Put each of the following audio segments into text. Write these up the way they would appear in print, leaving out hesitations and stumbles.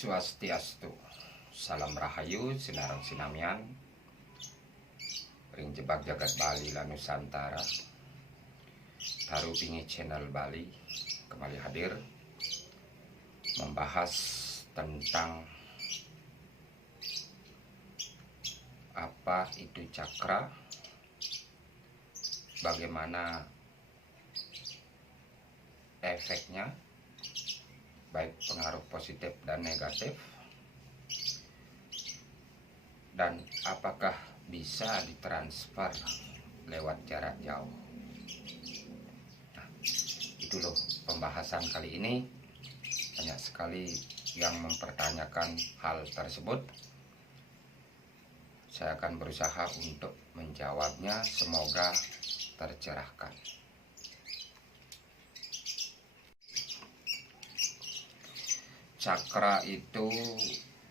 Swastiastu, salam rahayu, sinarang sinamian, ring jebak jagat Bali lan Nusantara. Taru pingi channel Bali kembali hadir membahas tentang apa itu cakra, bagaimana efeknya, baik pengaruh positif dan negatif, dan apakah bisa ditransfer lewat jarak jauh. Nah, itu loh pembahasan kali ini. Banyak sekali yang mempertanyakan hal tersebut. Saya akan berusaha untuk menjawabnya, semoga tercerahkan. Cakra itu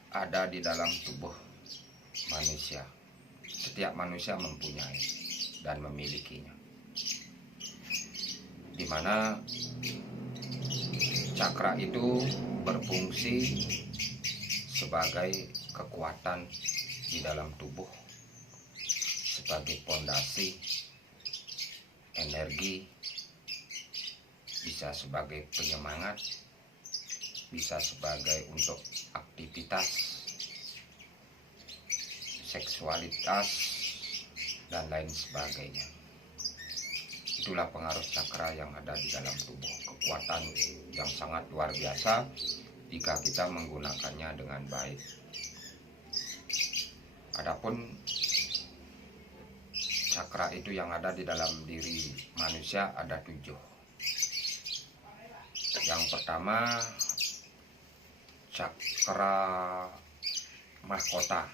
ada di dalam tubuh manusia. Setiap manusia mempunyai dan memilikinya, di mana cakra itu berfungsi sebagai kekuatan di dalam tubuh, sebagai pondasi energi, bisa sebagai penyemangat, bisa sebagai untuk aktivitas, seksualitas, dan lain sebagainya. Itulah pengaruh cakra yang ada di dalam tubuh, kekuatan yang sangat luar biasa jika kita menggunakannya dengan baik. Adapun cakra itu yang ada di dalam diri manusia ada 7. Yang pertama, cakra mahkota.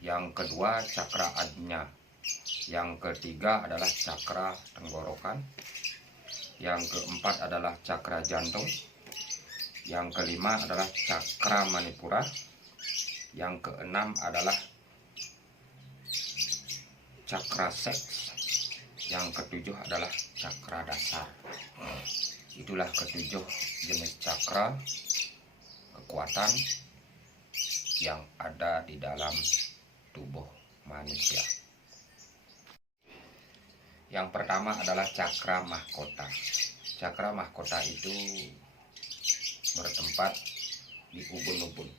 Yang kedua, cakra ajna. Yang ketiga adalah cakra tenggorokan. Yang keempat adalah cakra jantung. Yang kelima adalah cakra manipura. Yang keenam adalah cakra seks. Yang ketujuh adalah cakra dasar. Itulah ketujuh jenis cakra kekuatan yang ada di dalam tubuh manusia. Yang pertama adalah cakra mahkota. Cakra mahkota itu bertempat di ubun-ubun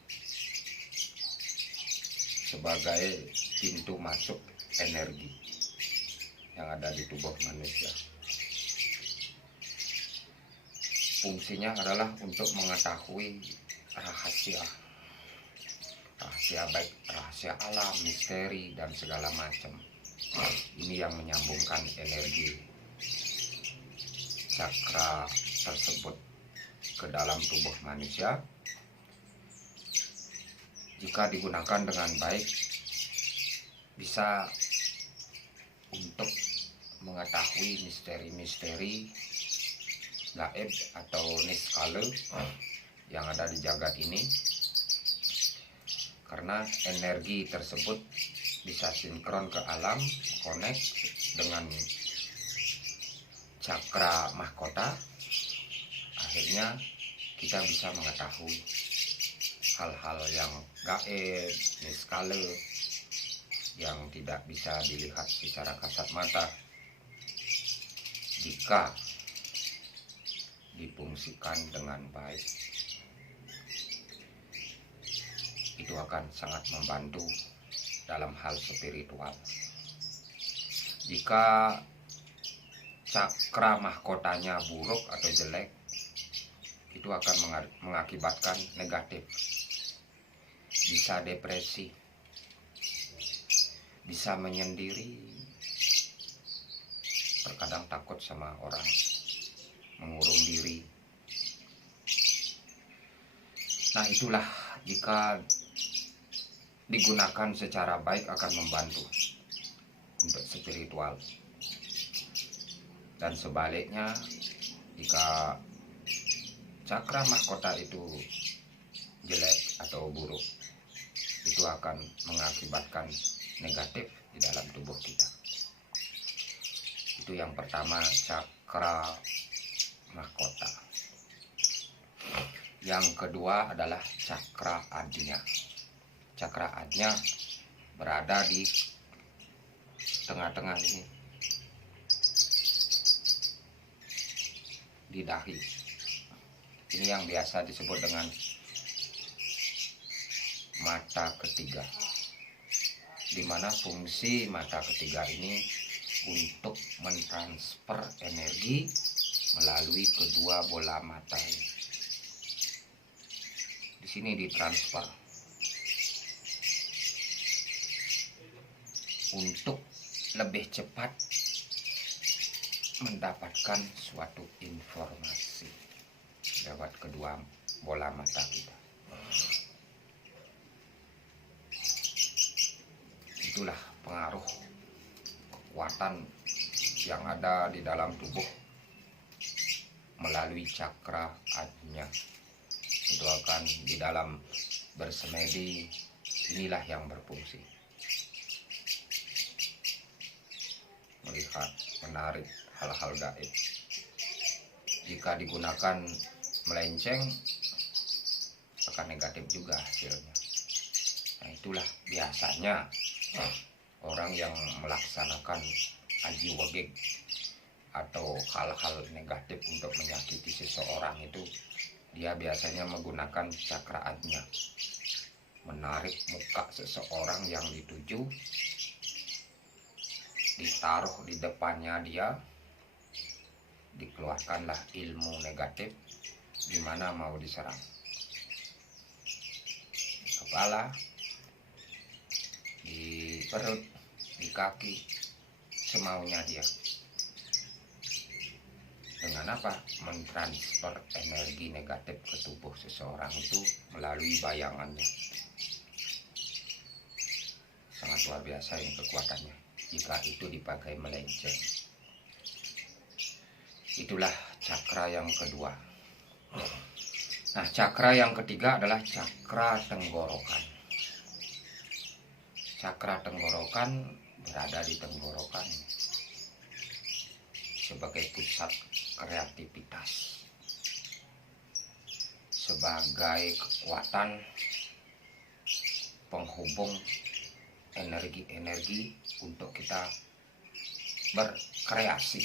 sebagai pintu masuk energi yang ada di tubuh manusia. Fungsinya adalah untuk mengetahui rahasia baik, rahasia alam, misteri, dan segala macam. Ini yang menyambungkan energi cakra tersebut ke dalam tubuh manusia. Jika digunakan dengan baik, bisa untuk mengetahui misteri-misteri gaib atau niskala yang ada di jagat ini, karena energi tersebut bisa sinkron ke alam, connect dengan cakra mahkota. Akhirnya kita bisa mengetahui hal-hal yang gaib, niskala, yang tidak bisa dilihat secara kasat mata. Jika difungsikan dengan baik, itu akan sangat membantu dalam hal spiritual. Jika cakra mahkotanya buruk atau jelek, itu akan mengakibatkan negatif. Bisa depresi, bisa menyendiri, terkadang takut sama orang, mengurung diri. Nah, itulah jika digunakan secara baik akan membantu untuk spiritual. Dan sebaliknya, jika cakra mahkota itu jelek atau buruk, itu akan mengakibatkan negatif di dalam tubuh kita. Itu yang pertama, cakra mahkota. Yang kedua adalah cakra adnya. Cakra adnya berada di tengah-tengah ini, di dahi. Ini yang biasa disebut dengan mata ketiga, di mana fungsi mata ketiga ini untuk mentransfer energi melalui kedua bola mata ini. Di sini ditransfer untuk lebih cepat mendapatkan suatu informasi lewat kedua bola mata kita. Itulah pengaruh kekuatan yang ada di dalam tubuh melalui cakra adnya. Itu akan di dalam bersemedi, inilah yang berfungsi melihat, menarik hal-hal gaib. Jika digunakan melenceng, akan negatif juga hasilnya. Nah, itulah biasanya orang yang melaksanakan aji wageg atau hal-hal negatif untuk menyakiti seseorang itu, dia biasanya menggunakan cakra adnya, menarik muka seseorang yang dituju, ditaruh di depannya dia, dikeluarkanlah ilmu negatif di mana mau diserang. Di kepala, di perut, di kaki, semaunya dia. Dengan apa? Mentransfer energi negatif ke tubuh seseorang itu melalui bayangannya. Sangat luar biasa ini kekuatannya jika itu dipakai melenceng. Itulah cakra yang kedua. Nah, cakra yang ketiga adalah cakra tenggorokan. Cakra tenggorokan berada di tenggorokan sebagai pusat kreativitas, sebagai kekuatan penghubung energi-energi untuk kita berkreasi.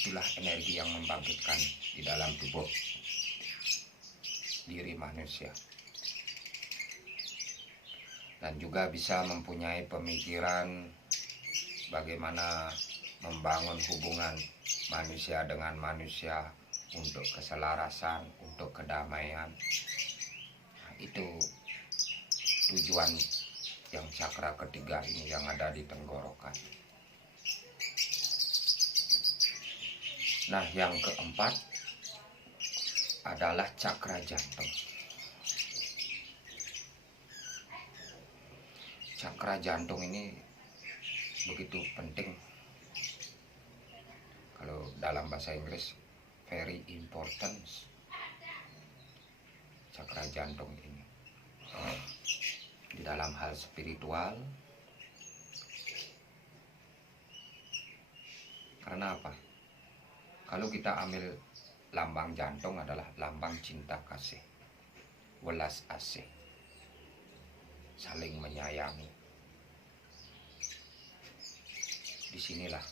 Itulah energi yang membangkitkan di dalam tubuh diri manusia, dan juga bisa mempunyai pemikiran bagaimana membangun hubungan manusia dengan manusia untuk keselarasan, untuk kedamaian. Nah, itu tujuan yang cakra ketiga ini yang ada di tenggorokan. Nah, yang keempat adalah cakra jantung. Cakra jantung ini begitu penting. Kalau dalam bahasa Inggris, very important. Cakra jantung ini di dalam hal spiritual. Karena apa? Kalau kita ambil lambang jantung adalah lambang cinta kasih, welas asih, saling menyayangi. Disinilah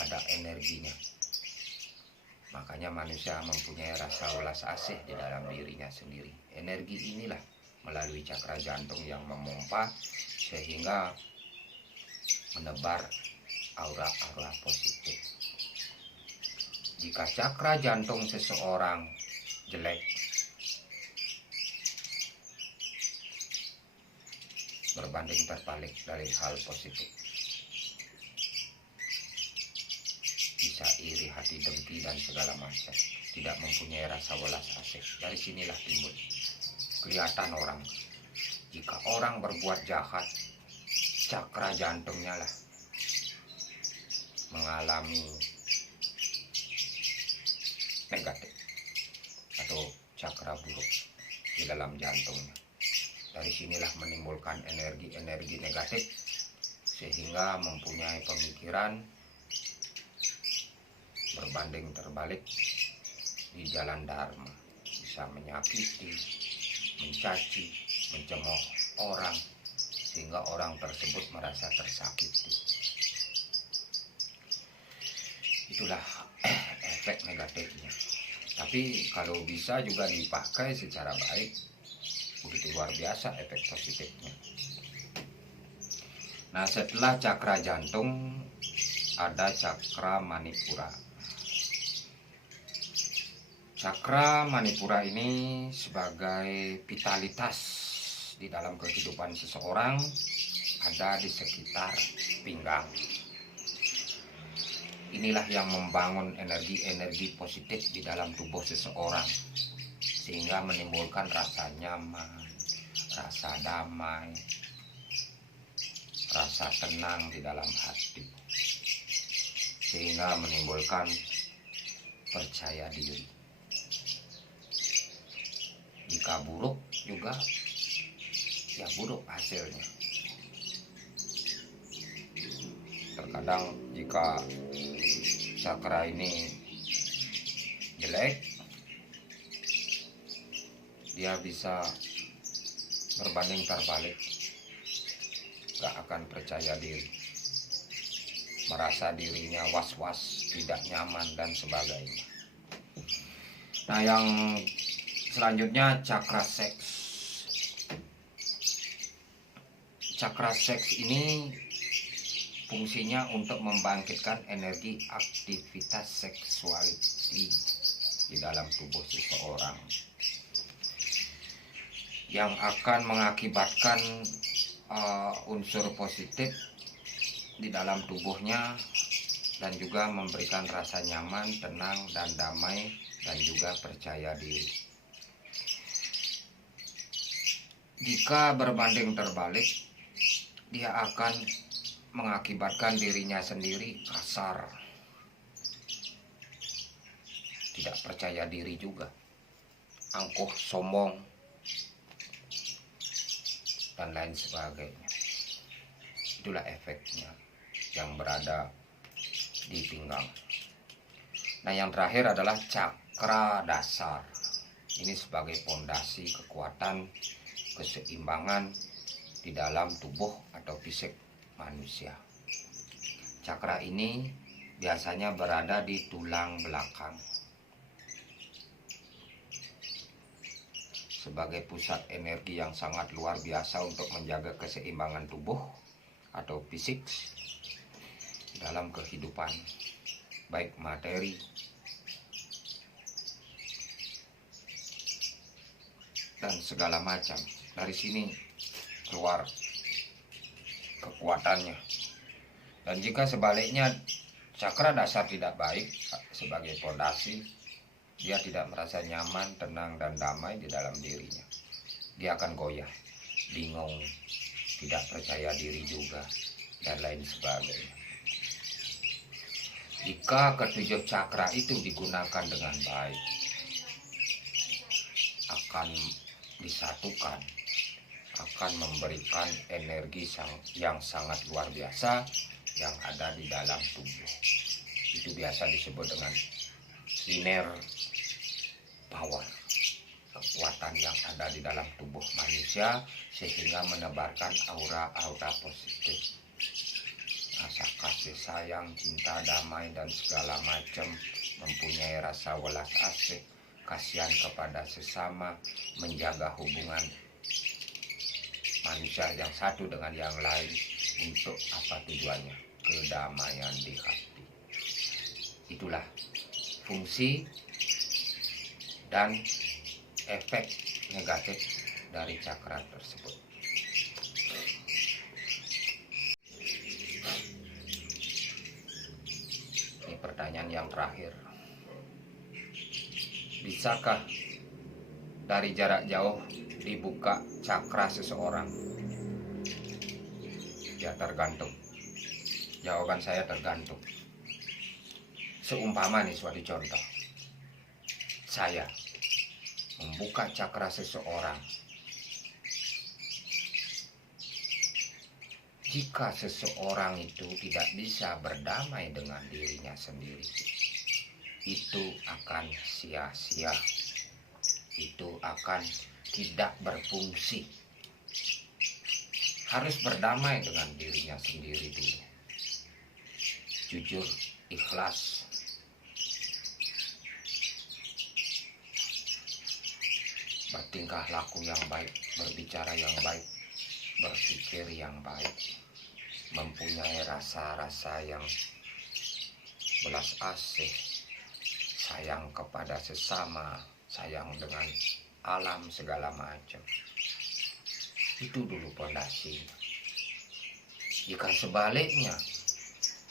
ada energinya. Makanya manusia mempunyai rasa welas asih di dalam dirinya sendiri. Energi inilah melalui cakra jantung yang memompa sehingga menebar aura-aura positif. Jika cakra jantung seseorang jelek, berbanding terbalik dari hal positif. Bisa iri, hati dengki, dan segala macam. Tidak mempunyai rasa welas asih. Dari sinilah timbul. Kelihatan orang. Jika orang berbuat jahat, cakra jantungnya lah mengalami negatif atau cakra buruk di dalam jantungnya. Dari sinilah menimbulkan energi-energi negatif sehingga mempunyai pemikiran berbanding terbalik di jalan dharma, bisa bisa menyakiti, mencaci, mencemooh orang sehingga orang tersebut merasa tersakiti. Itulah efek negatifnya. Tapi kalau bisa juga dipakai secara baik, begitu luar biasa efek positifnya. Nah, setelah cakra jantung ada cakra manipura. Cakra manipura ini sebagai vitalitas di dalam kehidupan seseorang, ada di sekitar pinggang. Inilah yang membangun energi-energi positif di dalam tubuh seseorang, sehingga menimbulkan rasa nyaman, rasa damai, rasa tenang di dalam hati, sehingga menimbulkan percaya diri. Jika buruk juga, ya buruk hasilnya. Terkadang jika cakra ini jelek, dia bisa berbanding terbalik, gak akan percaya diri, merasa dirinya was-was, tidak nyaman, dan sebagainya. Nah, yang selanjutnya cakra seks. Cakra seks ini fungsinya untuk membangkitkan energi aktivitas seksualiti di dalam tubuh seseorang, yang akan mengakibatkan unsur positif di dalam tubuhnya, dan juga memberikan rasa nyaman, tenang, dan damai, dan juga percaya diri. Jika berbanding terbalik, dia akan mengakibatkan dirinya sendiri kasar, tidak percaya diri juga, angkuh, sombong, dan lain sebagainya. Itulah efeknya yang berada di pinggang. Nah, yang terakhir adalah cakra dasar. Ini sebagai fondasi kekuatan, keseimbangan di dalam tubuh atau fisik manusia. Cakra ini biasanya berada di tulang belakang, sebagai pusat energi yang sangat luar biasa untuk menjaga keseimbangan tubuh atau fisik dalam kehidupan, baik materi dan segala macam. Dari sini keluar kekuatannya. Dan jika sebaliknya cakra dasar tidak baik sebagai fondasi, dia tidak merasa nyaman, tenang, dan damai di dalam dirinya. Dia akan goyah, bingung, tidak percaya diri juga, dan lain sebagainya. Jika ketujuh cakra itu digunakan dengan baik, akan disatukan, akan memberikan energi yang sangat luar biasa yang ada di dalam tubuh. Itu biasa disebut dengan inner power, kekuatan yang ada di dalam tubuh manusia, sehingga menebarkan aura-aura positif, rasa kasih sayang, cinta, damai, dan segala macam, mempunyai rasa welas asih, kasihan kepada sesama, menjaga hubungan manusia yang satu dengan yang lain. Untuk apa tujuannya? Kedamaian di hati. Itulah fungsi dan efek negatif dari cakra tersebut. Ini pertanyaan yang terakhir. Bisakah dari jarak jauh dibuka cakra seseorang? Ya, tergantung. Jawaban saya tergantung. Seumpama nih, suatu contoh, saya membuka cakra seseorang. Jika seseorang itu tidak bisa berdamai dengan dirinya sendiri, itu akan sia-sia. itu akan tidak berfungsi. Harus berdamai dengan dirinya sendiri dulu. Jujur, ikhlas. Bertingkah laku yang baik, berbicara yang baik, berpikir yang baik, mempunyai rasa-rasa yang belas asih, sayang kepada sesama, sayang dengan alam segala macam. Itu dulu pondasi. Jika sebaliknya,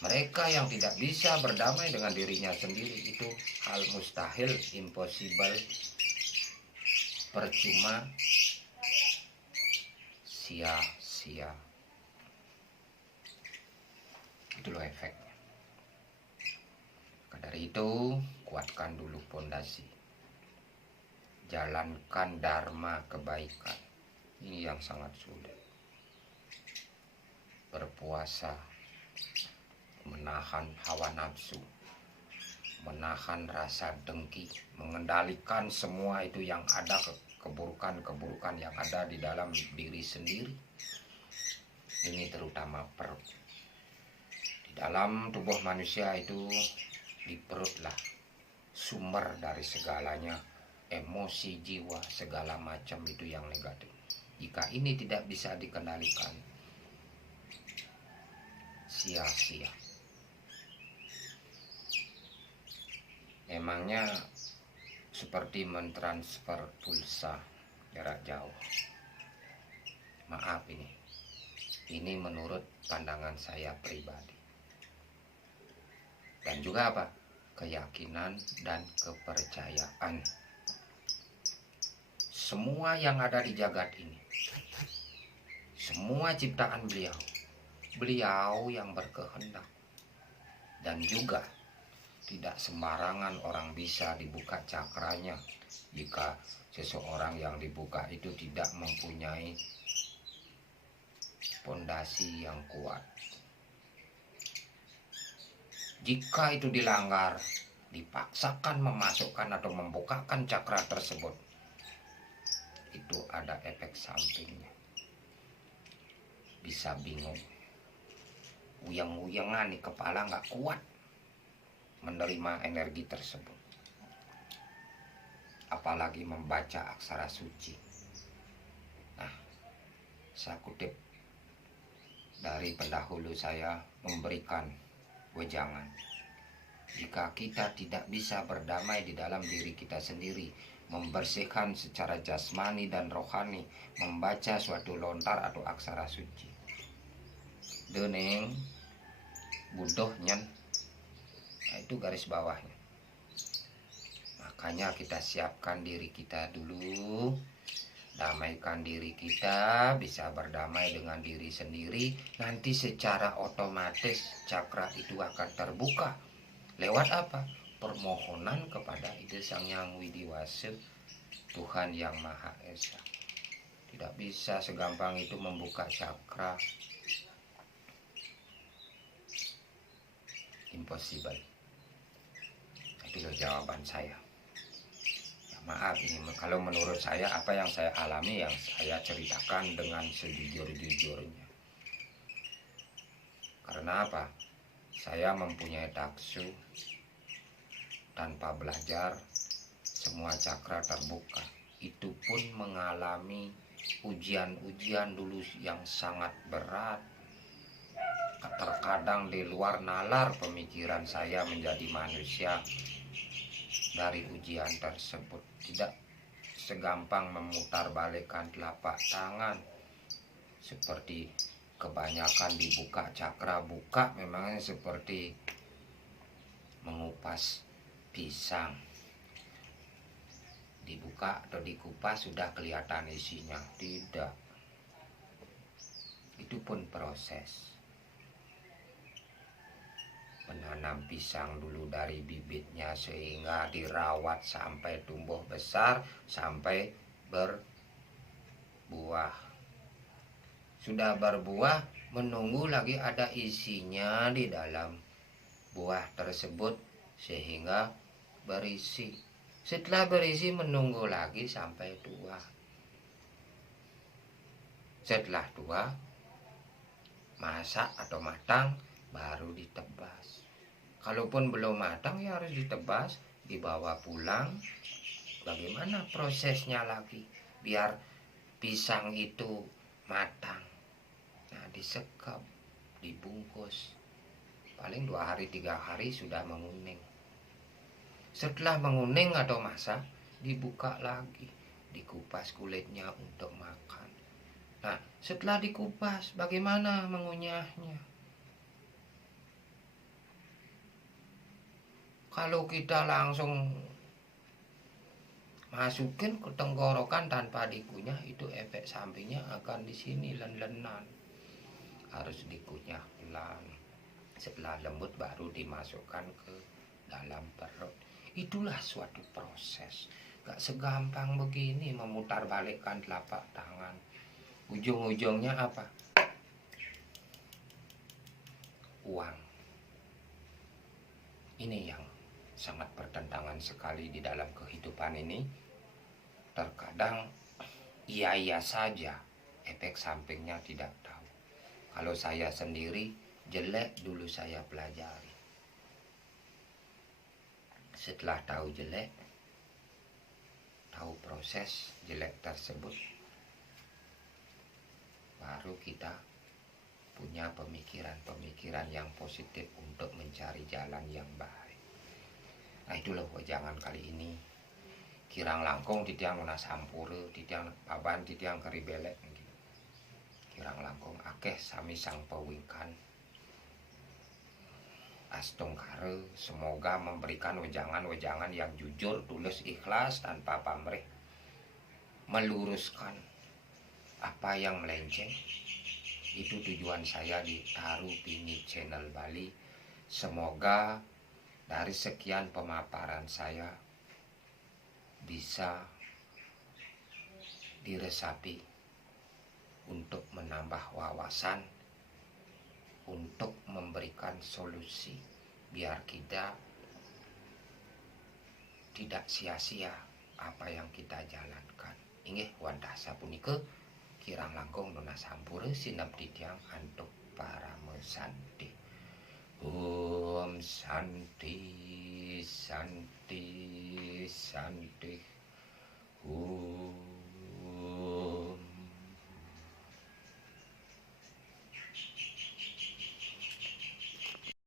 mereka yang tidak bisa berdamai dengan dirinya sendiri, itu hal mustahil, impossible, percuma, sia-sia. Itu loh efeknya. Maka dari itu, kuatkan dulu pondasi. Jalankan dharma kebaikan. Ini yang sangat sulit. Berpuasa, menahan hawa nafsu, menahan rasa dengki, mengendalikan semua itu yang ada, keburukan-keburukan yang ada di dalam diri sendiri. Ini terutama perut. Di dalam tubuh manusia itu, di perutlah sumber dari segalanya, emosi, jiwa, segala macam itu yang negatif. Jika ini tidak bisa dikendalikan, sia-sia. Emangnya seperti mentransfer pulsa jarak jauh. Maaf ini menurut pandangan saya pribadi. Dan juga apa? Keyakinan dan kepercayaan. Semua yang ada di jagat ini, semua ciptaan beliau yang berkehendak. Dan juga tidak sembarangan orang bisa dibuka cakranya jika seseorang yang dibuka itu tidak mempunyai pondasi yang kuat. Jika itu dilanggar, dipaksakan memasukkan atau membukakan cakra tersebut, itu ada efek sampingnya. Bisa bingung, uyang-uyangan di kepala nggak kuat menerima energi tersebut. Apalagi membaca aksara suci. Nah, saya kutip dari pendahulu saya memberikan wejangan. Jika kita tidak bisa berdamai di dalam diri kita sendiri, membersihkan secara jasmani dan rohani, membaca suatu lontar atau aksara suci, dening budohnya, nah itu garis bawahnya. Makanya kita siapkan diri kita dulu, damaikan diri kita, bisa berdamai dengan diri sendiri. Nanti secara otomatis cakra itu akan terbuka. Lewat apa? Permohonan kepada Ide Sang Yang Widiwasa, Tuhan Yang Maha Esa. Tidak bisa segampang itu membuka cakra. Impossible. Itu jawaban saya. Ya, maaf ini kalau menurut saya apa yang saya alami, yang saya ceritakan dengan sejujur-jujurnya. Karena apa? Saya mempunyai taksu. Tanpa belajar, semua cakra terbuka. Itu pun mengalami ujian-ujian dulu yang sangat berat. Terkadang di luar nalar pemikiran saya menjadi manusia dari ujian tersebut. Tidak segampang memutarbalikkan telapak tangan. Seperti kebanyakan dibuka cakra buka, memangnya seperti mengupas pisang. Dibuka atau dikupas sudah kelihatan isinya. Tidak. Itu pun proses. Menanam pisang dulu dari bibitnya sehingga dirawat sampai tumbuh besar, sampai berbuah. Sudah berbuah, menunggu lagi ada isinya di dalam buah tersebut sehingga berisi. Setelah berisi menunggu lagi sampai 2. Setelah 2 masak atau matang baru ditebas. Kalaupun belum matang ya harus ditebas, dibawa pulang. Bagaimana prosesnya lagi biar pisang itu matang? Nah, disekap, dibungkus. Paling 2 hari 3 hari sudah menguning. Setelah menguning atau masak, dibuka lagi, dikupas kulitnya untuk makan. Nah, setelah dikupas, bagaimana mengunyahnya? Kalau kita langsung masukin ke tenggorokan tanpa dikunyah, itu efek sampingnya akan di sini len-lenan. Harus dikunyah pelan. Setelah lembut baru dimasukkan ke dalam perut. Itulah suatu proses. Gak segampang begini memutar balikkan telapak tangan. Ujung-ujungnya apa? Uang. Ini yang sangat bertentangan sekali di dalam kehidupan ini. Terkadang iya saja, efek sampingnya tidak tahu. Kalau saya sendiri jelek dulu saya pelajari. Setelah tahu jelek, tahu proses jelek tersebut, baru kita punya pemikiran-pemikiran yang positif untuk mencari jalan yang baik. Nah, itulah wajangan kali ini. Kirang langkung titiang una sampure, titiang paban, titiang keribelek. Kirang langkung akeh sami sang pawingkan. Astungkare semoga memberikan wejangan-wejangan yang jujur, tulus, ikhlas, tanpa pamrih. Meluruskan apa yang melenceng. Itu tujuan saya di Tarupini Channel Bali. Semoga dari sekian pemaparan saya bisa diresapi untuk menambah wawasan, untuk memberikan solusi biar kita tidak sia-sia apa yang kita jalankan. Inggih wantasa punika kirang langkung nuna sampure sinap titiang antuk para mesanti. Om Santi Santi Santi.